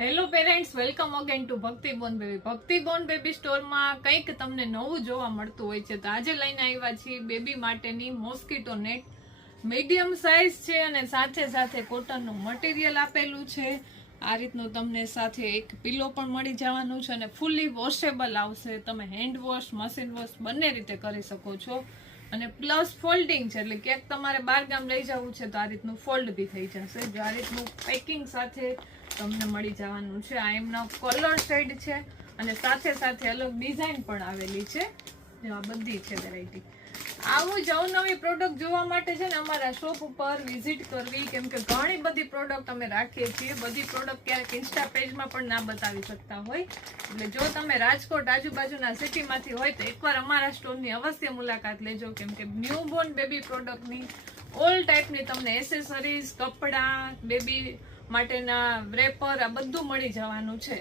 Hello parents, welcome again to ભક્તિ Born baby. ભક્તિ Born baby સ્ટોરમાં કંઈક તમને નવું જોવા મળતું હોય છે. તો આજે લઈને આવ્યા છીએ બેબી માટેની મોસ્કીટો નેટ. મીડિયમ સાઇઝ છે અને સાથે સાથે કોટનનું મટીરિયલ આપેલું છે. આ રીતનું તમને સાથે એક પિલો પણ મળી જવાનું છે અને ફૂલી વોશેબલ આવશે. તમે હેન્ડ વોશ, મશીન વોશ બંને રીતે કરી શકો છો. અને પ્લસ ફોલ્ડિંગ છે, એટલે ક્યાંક તમારે બહારગામ લઈ જવું છે તો આ રીતનું ફોલ્ડ બી થઈ જશે. જો આ રીતનું પેકિંગ સાથે તમને મળી જવાનું છે. આ એમનો કલર શેડ છે અને સાથે સાથે અલગ ડિઝાઇન પણ આવેલી છે. આ બધી છે વેરાયટી. આવું જ અવનવી પ્રોડક્ટ જોવા માટે છે ને અમારા શોપ ઉપર વિઝિટ કરવી, કેમ કે ઘણી બધી પ્રોડક્ટ અમે રાખીએ છીએ. બધી પ્રોડક્ટ ક્યારેક ઇન્સ્ટા પેજમાં પણ ના બતાવી શકતા હોય. એટલે જો તમે રાજકોટ આજુબાજુના સિટીમાંથી હોય તો એકવાર અમારા સ્ટોરની અવશ્ય મુલાકાત લેજો, કેમ કે ન્યૂબોર્ન બેબી પ્રોડક્ટની ઓલ ટાઈપની તમને એસેસરીઝ, કપડાં, બેબી માટેના રેપર આ બધું મળી જવાનું છે.